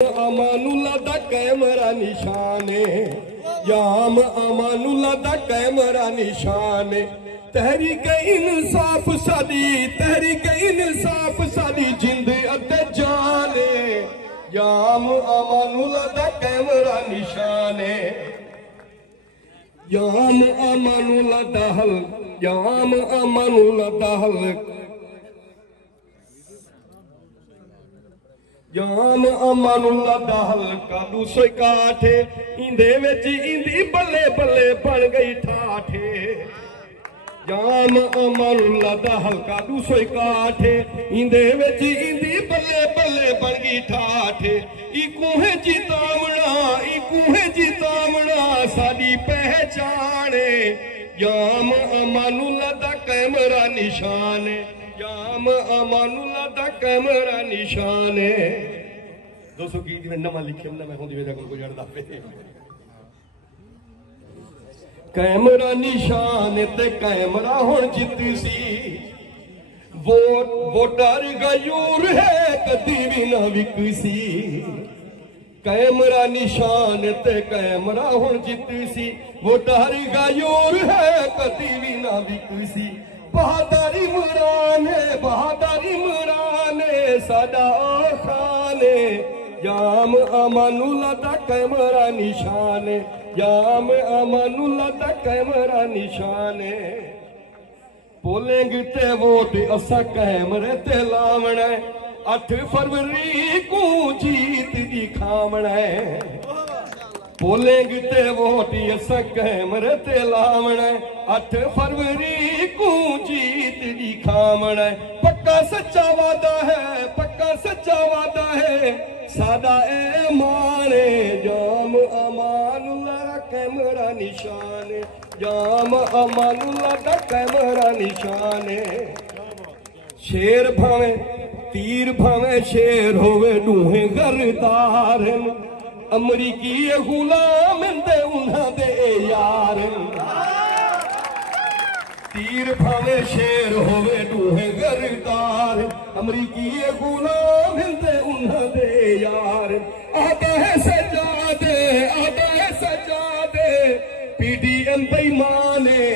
अमानुल्लाह दा कैमरा निशाने, याम अमानुल्लाह दा कैमरा निशाने। तहरीक इंसाफ साडी, तहरीक इंसाफ साडी जिंद अते जाने, याम अमानुल्लाह दा कैमरा निशाने। याम अमानुल्लाह दा हल, याम अमानुल्लाह दा हल, याम अमानुल्लाह दा हल्का 261 इंदे विच इंदी बल्ले बल्ले बन गई ठाठे। याम अमानुल्लाह दा हल्का 261 इंदे विच इंदी बल्ले बल्ले बन गई ठाठे। इकू है जितावना, इकू है जितावना साडी पहचाने, याम अमानुल्लाह दा कैमरा निशाने, याम अमानुल्लाह दा कैमरा निशाने। 200 गीत में नमा लिखे ना मैं होंदी वेदा को जड़दा पे कैमरा निशान ते कैमरा हुण जित्ती सी, वोटर गयूर है कदी भी ना विकसी। कैमरा निशान ते कैमरा हुण जित्ती सी, वोटर गयूर है कदी भी ना विकसी। बहादुरी मुराने, बहादुरी मुराने साडा खाने, याम अमानुल्लाह दा कैमरा निशाने, याम अमानुल्लाह दा कैमरा निशाने। पोलिंग ते वोट असा कैमरे ते लावना, 8 फरवरी को जीत दी खावना। पोलिंग ते वोट असा कैमरे ते लावना, 8 फरवरी को जीत दी खावना। पक्का सच्चा वादा है, पक्का सच्चा वादा है सादा ए माने, जाम अमानुल्लाह दा कैमरा निशाने, जाम अमानुल्लाह दा कैमरा निशाने। शेर भावे तीर भावे शेर होवे डूहे गरदार, अमरीकी गुलाम दे उन्हां दे यार। तीर भावे शेर होवे डूहे गरदार, अमरीकी गुलाम दे उन्हां दे यार। आता है सजादे, आता है सजादे पीडीएम बेईमाने,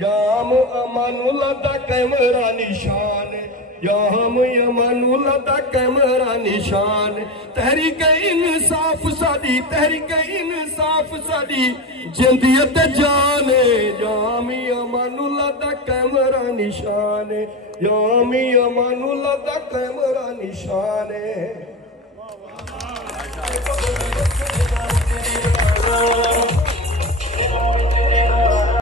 याम अमानुल्लाह दा कैमरा निशाने, याम अमानुल्लाह दा कैमरा निशान। तहरीक इंसाफ साडी, तहरीक इंसाफ साडी जिंदियत जाने, याम अमानुल्लाह दा कैमरा निशाने, याम अमानुल्लाह दा कैमरा निशाने।